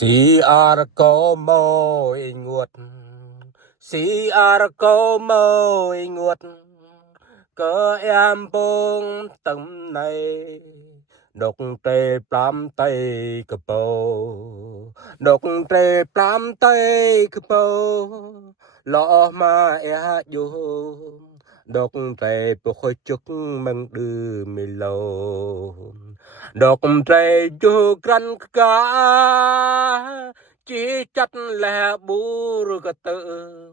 Si ar có mô nguột, si ar có mô nguột, cơ em bông tầm này, độc trê plam tay cơ bầu, độc trê plam tay cơ bầu, lọ mà dù, độc trê bốc khôi chúc mừng đưa mì lâu. Độc trê dù crăn cá chỉ chắc là bù rực tự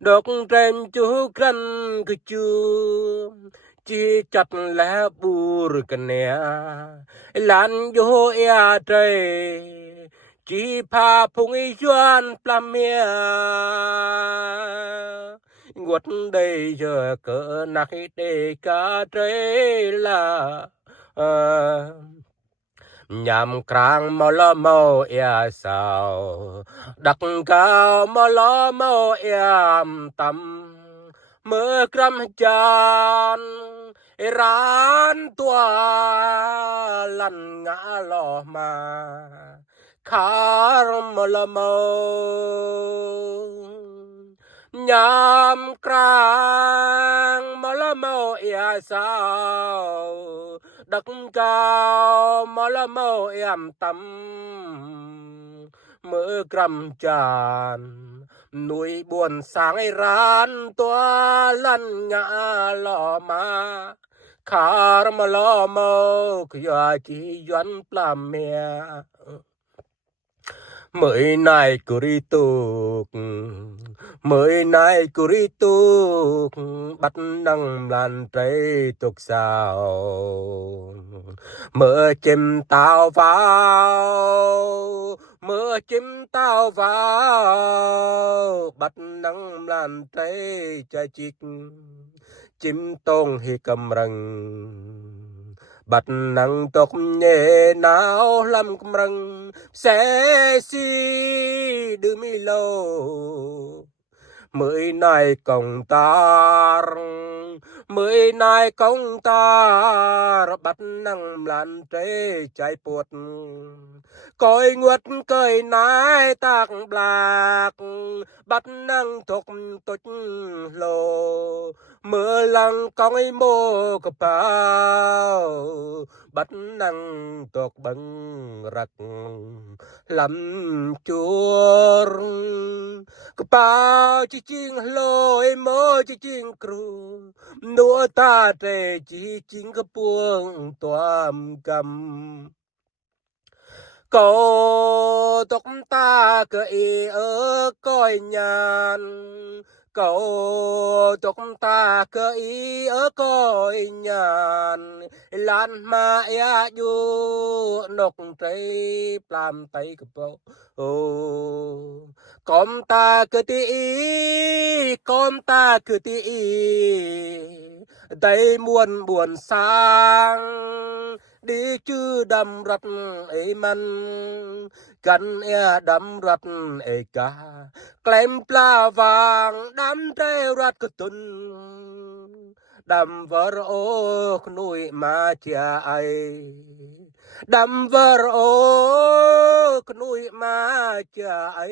độc trê chú crăn cứ chú chỉ chắc là bù rực nè lan vô ea trê chỉ pha phung y doan plamia nguột đây giờ cỡ nạc để cá trê là nhằm krang mò lo mò ea sao đặc cao mò lo mò em tâm mơ cram chan ran tua lăn ngã lo mà khar mò lo mò nhằm krang mò lo mò ea sao đất cao mà là màu em tắm mơ cầm tràn núi buồn sáng ấy ran toa lăn ngã lò mà khár mà lò màu kia chỉ doan plam mẹ mới này cười tục mới nay cười tục bắt năng lan trái tục sao mơ chim tao vào mơ chim tao vào bắt năng lan trái trái chích chim tông hi cầm răng bắt năng tóc nhẹ nào làm cầm răng sẽ si đưa mi lâu mới nay công ta mới nay công ta bắt năng lan trê chạy puột coi nguất cười nái tạc bạc bắt năng thuộc tốt lô mưa lăng con ấy mô cập bao bắt năng thuộc bằng rạc lắm chúa cập bao chỉ chinh lôi mô chỉ chinh cru nua ta trề chỉ chinh cái buông toam cầm cậu tóc ta cười ở coi nhàn cậu tóc ta cười ở coi nhàn lan mà ya du nọc trái làm tay cái bao con ta cứ tí tay muôn buồn sang đi chứ đâm rắt ấy man gần e đâm rắt ấy cả klem pla vàng đâm tê rắt cái tuần đâm vợ ô nuôi mà cha ai đâm vợ ô nuôi mà cha ai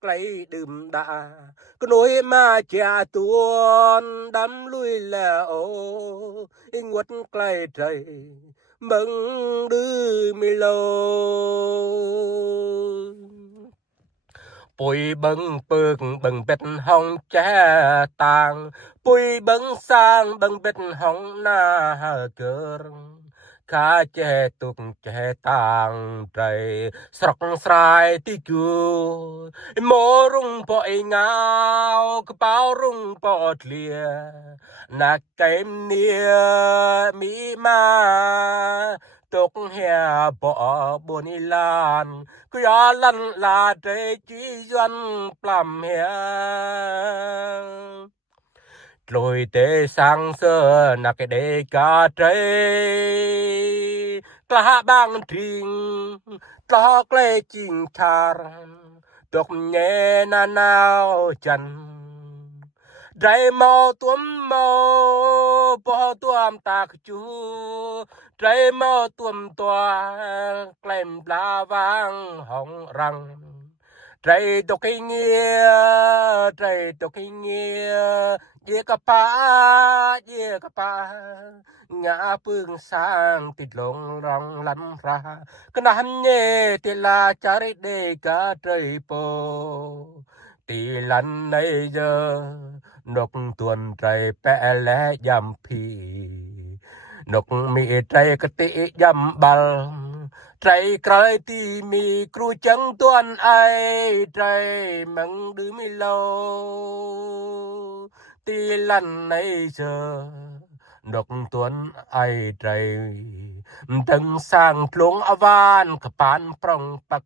lấy đùm đã cái nuôi mà cha tuôn đâm lui là ô nguất clay trời mừng đưa mi lâu bùi bưng bưng bết hong cha tàng bùi bưng sang bưng bết hong na cờ khá che tục che tàng trời sọc sài tí cừu mô rung bội ngao cái bao rung bọt lìa nạc kem nia mỹ ma tục hè bỏ buồn lan cứ ya lăn là trời chỉ doan plam hè rồi tế sang sơ nạc đê ca trê ta bang trình ta lê chinh thar tục nhẹ na nào chân Trai mò tuôm mò bỏ tuôm ta chú Trai mò tuôm toa Klem la vang hong răng Trai tô cây nghe Trai tô cây nghe Dê cà pa Ngã phương sang tịt lông rong lăn ra Kena hanye tila cari de ka trai po Tì lăn này giờ Nọc tuần trai bẹ lẽ dầm phì Nọc mì trai cái tị dầm bal Trai cài tì mì cru chẳng tuần ai Trai măng đứa mì lâu Tì lăn này giờ Nọc tuần ai trai Đừng sang lũng avan Kapan prong pak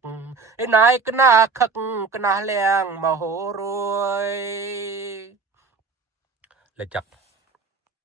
Nai kena khắc kena liang mà hổ rồi là chặt